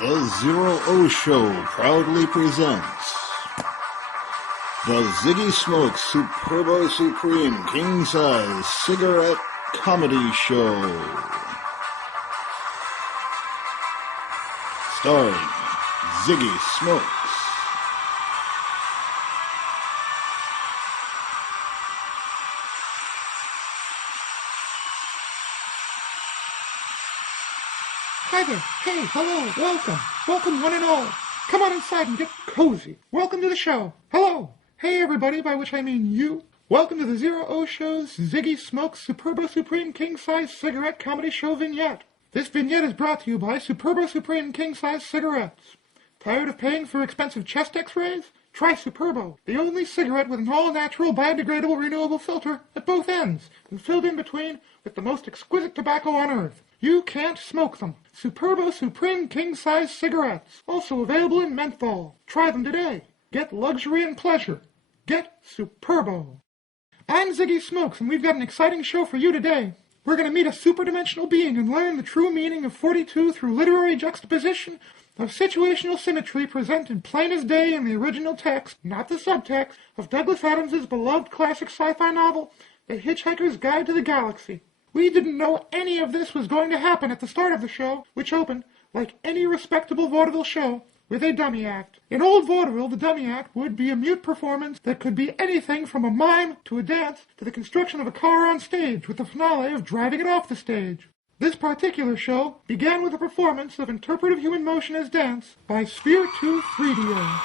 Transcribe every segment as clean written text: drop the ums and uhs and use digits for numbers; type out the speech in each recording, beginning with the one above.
The ZERØ Show proudly presents the Ziggy Smõx Superbo Supreme King Size Cigarette Comedy Show. Starring Ziggy Smõx. Hi there. Hey, hello, welcome. Welcome one and all. Come on inside and get cozy. Welcome to the show. Hello. Hey everybody, by which I mean you. Welcome to the ZERØ Show's Ziggy Smõx Superbo Supreme King Size Cigarette Comedy Show vignette. This vignette is brought to you by Superbo Supreme King Size Cigarettes. Tired of paying for expensive chest x-rays? Try Superbo, the only cigarette with an all-natural, biodegradable, renewable filter at both ends, and filled in between with the most exquisite tobacco on earth. You can't smoke them. Superbo Supreme King Size Cigarettes. Also available in menthol. Try them today. Get luxury and pleasure. Get Superbo. I'm Ziggy Smõx, and we've got an exciting show for you today. We're going to meet a superdimensional being and learn the true meaning of 42 through literary juxtaposition of situational symmetry presented plain as day in the original text, not the subtext, of Douglas Adams's beloved classic sci-fi novel, The Hitchhiker's Guide to the Galaxy. We didn't know any of this was going to happen at the start of the show, which opened, like any respectable vaudeville show, with a dummy act. In old vaudeville, the dummy act would be a mute performance that could be anything from a mime to a dance to the construction of a car on stage, with the finale of driving it off the stage. This particular show began with a performance of interpretive human motion as dance by Sphere 2 3DO.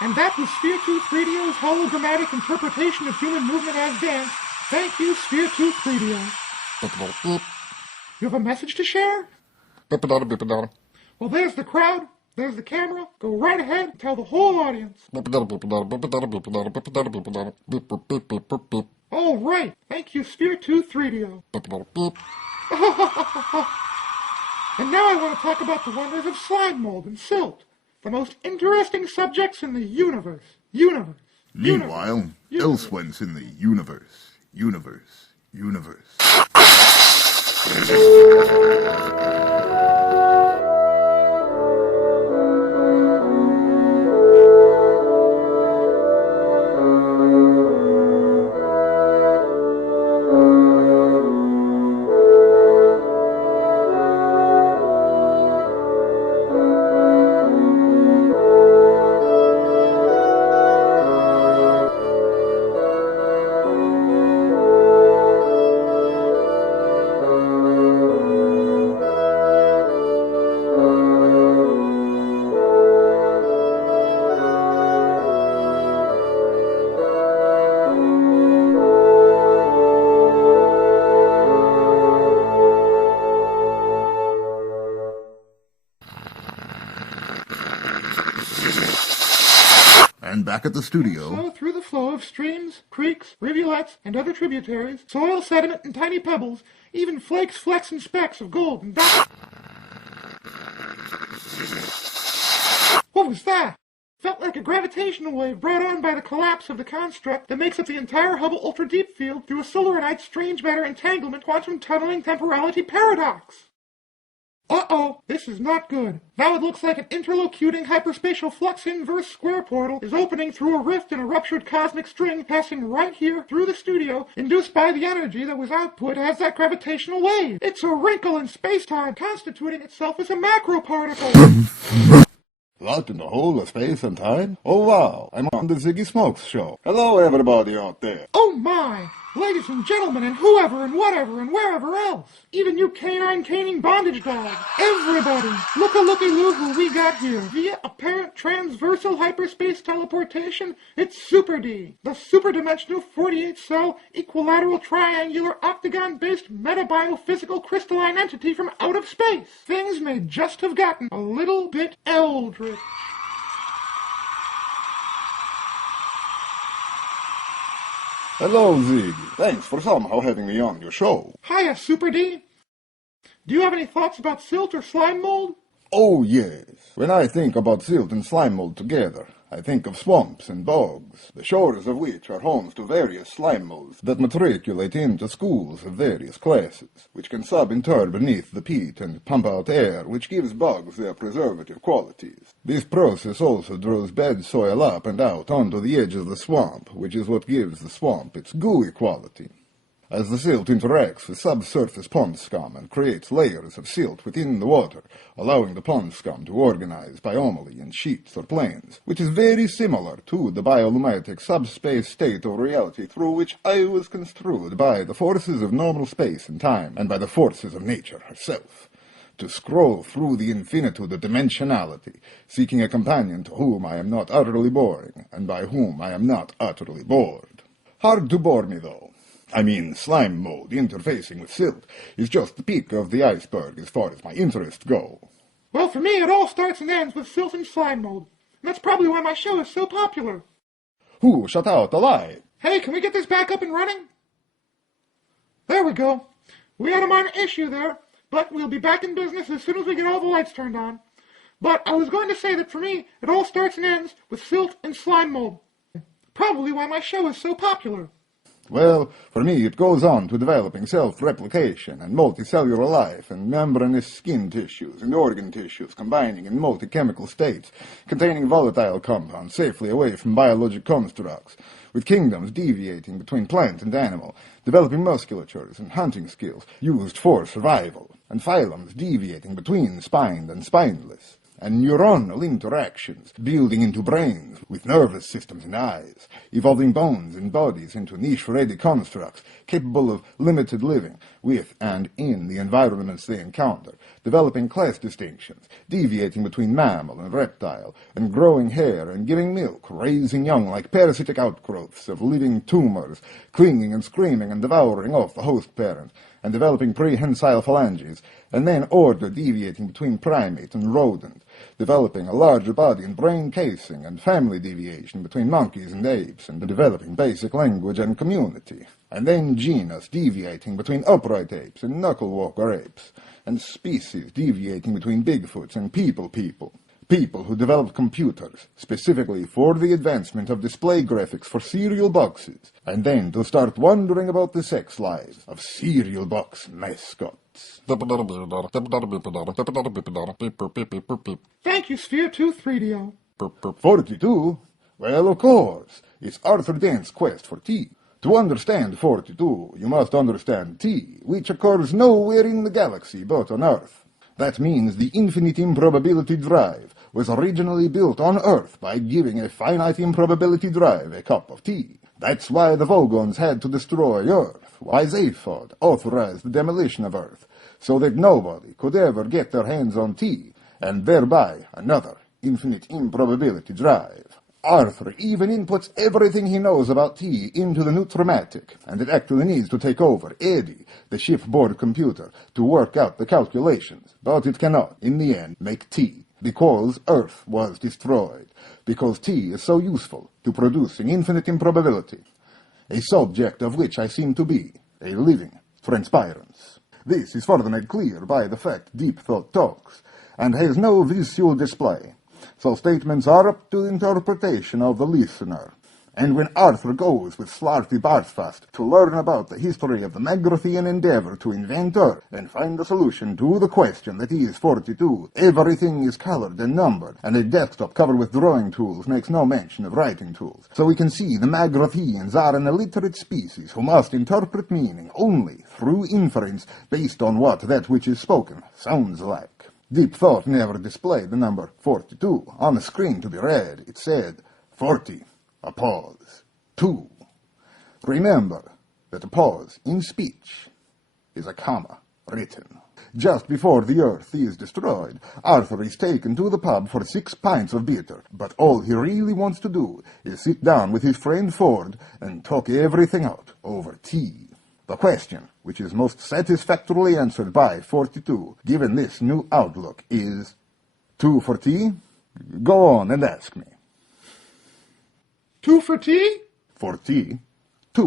And that was Sphere 2 3DO's hologrammatic interpretation of human movement as dance. Thank you, Sphere 2 3DO. You have a message to share? Well, there's the crowd. There's the camera. Go right ahead and tell the whole audience. All right. Thank you, Sphere 2 3DO. And now I want to talk about the wonders of slime mold and silt. The most interesting subjects in the universe. Meanwhile, elsewhere in the universe. back at the studio. So through the flow of streams, creeks, rivulets, and other tributaries, soil, sediment, and tiny pebbles, even flakes, flecks, and specks of gold and What was that? Felt like a gravitational wave brought on by the collapse of the construct that makes up the entire Hubble ultra-deep field through a Solaronite strange matter entanglement quantum tunneling temporality paradox. Uh-oh, this is not good. Now it looks like an interlocuting hyperspatial flux inverse square portal is opening through a rift in a ruptured cosmic string passing right here through the studio, induced by the energy that was output as that gravitational wave. It's a wrinkle in space-time, constituting itself as a macroparticle. What in the whole of space and time? Oh wow, I'm on the Ziggy Smõx show. Hello everybody out there. Oh my! Ladies and gentlemen and whoever and whatever and wherever else. Even you canine caning bondage dogs. Everybody, looky-loo who we got here. Via apparent transversal hyperspace teleportation, it's Super D, the superdimensional 48-cell equilateral triangular octagon-based metabiophysical crystalline entity from out of space. Things may just have gotten a little bit eldritch. Hello, Ziggy. Thanks for somehow having me on your show. Hiya, Super D. Do you have any thoughts about silt or slime mold? Oh, yes. When I think about silt and slime mold together, I think of swamps and bogs, the shores of which are homes to various slime molds that matriculate into schools of various classes, which can subinter beneath the peat and pump out air, which gives bogs their preservative qualities. This process also draws bed soil up and out onto the edge of the swamp, which is what gives the swamp its gooey quality. As the silt interacts with subsurface pond scum and creates layers of silt within the water, allowing the pond scum to organize biomally in sheets or planes, which is very similar to the biolumitic subspace state of reality through which I was construed by the forces of normal space and time, and by the forces of nature herself, to scroll through the infinitude of dimensionality, seeking a companion to whom I am not utterly boring, and by whom I am not utterly bored. Hard to bore me, though. I mean, slime mold interfacing with silt is just the peak of the iceberg as far as my interests go. Well, for me, it all starts and ends with silt and slime mold. And that's probably why my show is so popular. Who shut out the light? Hey, can we get this back up and running? There we go. We had a minor issue there, but we'll be back in business as soon as we get all the lights turned on. But I was going to say that for me, it all starts and ends with silt and slime mold. Probably why my show is so popular. Well, for me it goes on to developing self-replication and multicellular life and membranous skin tissues and organ tissues combining in multi-chemical states, containing volatile compounds safely away from biologic constructs, with kingdoms deviating between plant and animal, developing musculatures and hunting skills used for survival, and phylums deviating between spined and spineless, and neuronal interactions building into brains with nervous systems and eyes, evolving bones and bodies into niche-ready constructs capable of limited living with and in the environments they encounter, developing class distinctions, deviating between mammal and reptile, and growing hair and giving milk, raising young like parasitic outgrowths of living tumors, clinging and screaming and devouring off the host parent, and developing prehensile phalanges, and then order deviating between primate and rodent, developing a larger body and brain casing, and family deviation between monkeys and apes, and developing basic language and community, and then genus deviating between upright apes and knuckle-walker apes, and species deviating between Bigfoots and people who developed computers, specifically for the advancement of display graphics for cereal boxes, and then to start wondering about the sex lives of cereal box mascots. Thank you, Sphere 2 3DO. 42? Well, of course. It's Arthur Dent's quest for T. To understand 42, you must understand T, which occurs nowhere in the galaxy but on Earth. That means the infinite improbability drive was originally built on Earth by giving a finite improbability drive a cup of tea. That's why the Vogons had to destroy Earth, why Zaphod authorized the demolition of Earth, so that nobody could ever get their hands on tea, and thereby another infinite improbability drive. Arthur even inputs everything he knows about tea into the Nutramatic, and it actually needs to take over Eddie, the shipboard computer, to work out the calculations, but it cannot, in the end, make tea. because Earth was destroyed, because T is so useful to producing infinite improbability, a subject of which I seem to be, a living transpirance. This is further made clear by the fact deep thought talks, and has no visual display, so statements are up to the interpretation of the listener. And when Arthur goes with Slarty Barfast to learn about the history of the Magrathean endeavor to invent Earth and find the solution to the question that is 42, everything is colored and numbered, and a desktop covered with drawing tools makes no mention of writing tools. So we can see the Magratheans are an illiterate species who must interpret meaning only through inference based on what that which is spoken sounds like. Deep thought never displayed the number 42 on the screen to be read. It said 40. A pause. 2. Remember that a pause in speech is a comma written. Just before the Earth is destroyed, Arthur is taken to the pub for 6 pints of bitter, but all he really wants to do is sit down with his friend Ford and talk everything out over tea. The question, which is most satisfactorily answered by 42, given this new outlook, is 2 for tea? Go on and ask me. 2 for tea? For tea, 2.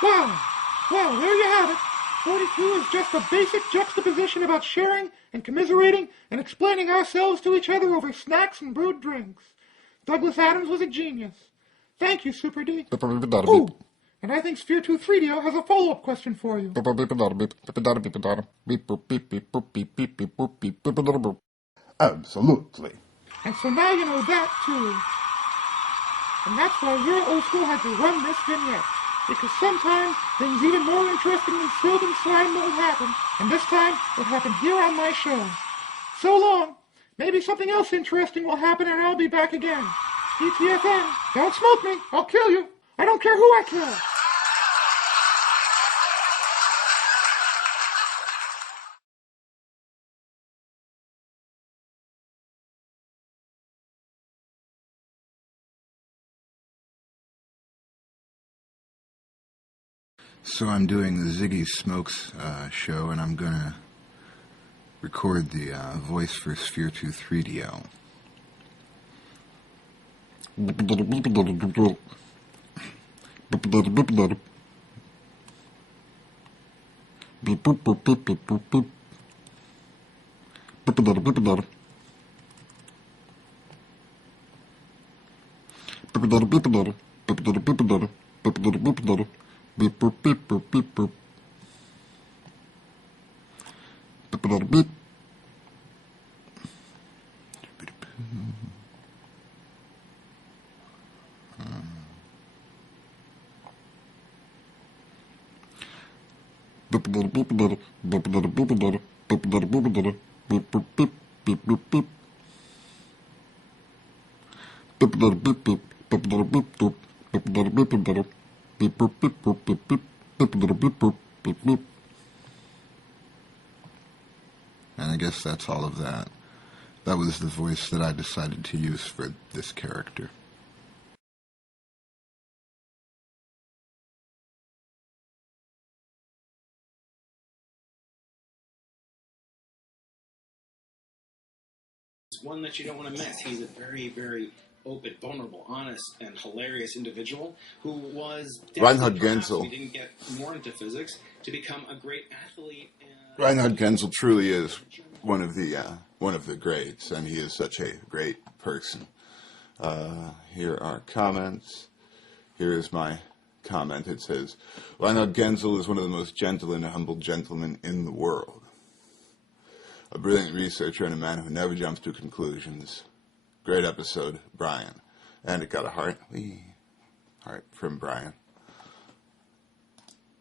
Wow. Well, there you have it. 42 is just a basic juxtaposition about sharing and commiserating and explaining ourselves to each other over snacks and brewed drinks. Douglas Adams was a genius. Thank you, Super D. Oh, and I think Sphere 2 3DO has a follow-up question for you. Absolutely. And so now you know that, too. And that's why Zero Old School had to run this vignette. Because sometimes things even more interesting than Silt and slime will happen. And this time, it happened here on my show. So long. Maybe something else interesting will happen and I'll be back again. TTFN. Don't smoke me. I'll kill you. I don't care who I kill. So I'm doing the Ziggy Smõx show, and I'm going to record the voice for Sphere 2 3DO. Beep boop beep boop beep boop. Beep beep beep. Beep beep beep beep beep beep beep beep beep beep beep beep beep beep beep boop beep. Beep beep beep beep beep beep beep boop beep beep beep beep. Beep boop beep boop beep beep beep beep beep boop beep beep. And I guess that's all of that. That was the voice that I decided to use for this character. One that you don't want to miss. He's a very, very open, vulnerable, honest, and hilarious individual who was Reinhard Genzel. Genzel. He didn't get more into physics to become a great athlete. Reinhard Genzel truly is one of the greats, and he is such a great person. Here are comments. Here is my comment. It says, Reinhard Genzel is one of the most gentle and humble gentlemen in the world. A brilliant researcher and a man who never jumps to conclusions. Great episode, Brian. And it got a heart. Heart from Brian.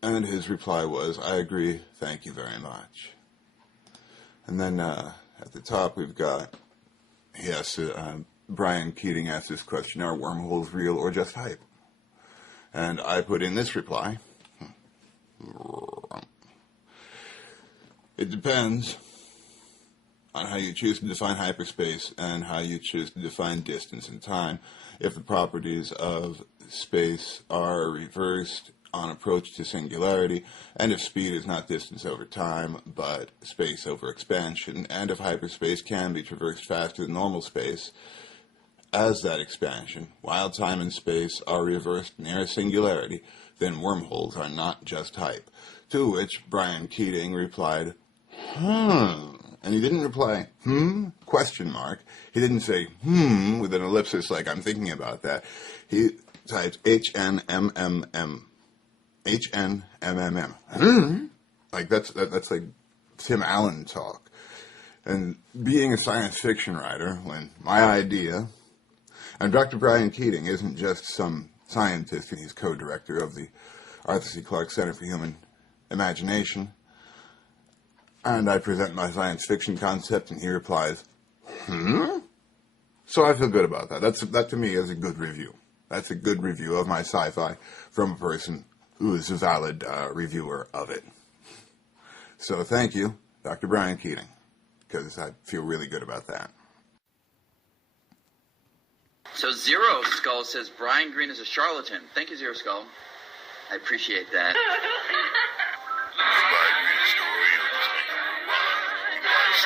And his reply was, I agree, thank you very much. And then at the top we've got, Brian Keating asked this question, are wormholes real or just hype? And I put in this reply. It depends on how you choose to define hyperspace and how you choose to define distance and time. If the properties of space are reversed on approach to singularity, and if speed is not distance over time, but space over expansion, and if hyperspace can be traversed faster than normal space, as that expansion, while time and space are reversed near singularity, then wormholes are not just hype. To which Brian Keating replied, And he didn't reply, question mark. He didn't say, with an ellipsis like I'm thinking about that. He typed HNMMM. HNMMM. Like that's like Tim Allen talk. And being a science fiction writer, when my idea, and Dr. Brian Keating isn't just some scientist, and he's co-director of the Arthur C. Clarke Center for Human Imagination, and I present my science fiction concept, and he replies, So I feel good about that. That to me is a good review. That's a good review of my sci-fi from a person who is a valid reviewer of it. So thank you, Dr. Brian Keating, because I feel really good about that. So Zero Skull says Brian Greene is a charlatan. Thank you, Zero Skull. I appreciate that. The Brian Greene story, or just like, wow, you guys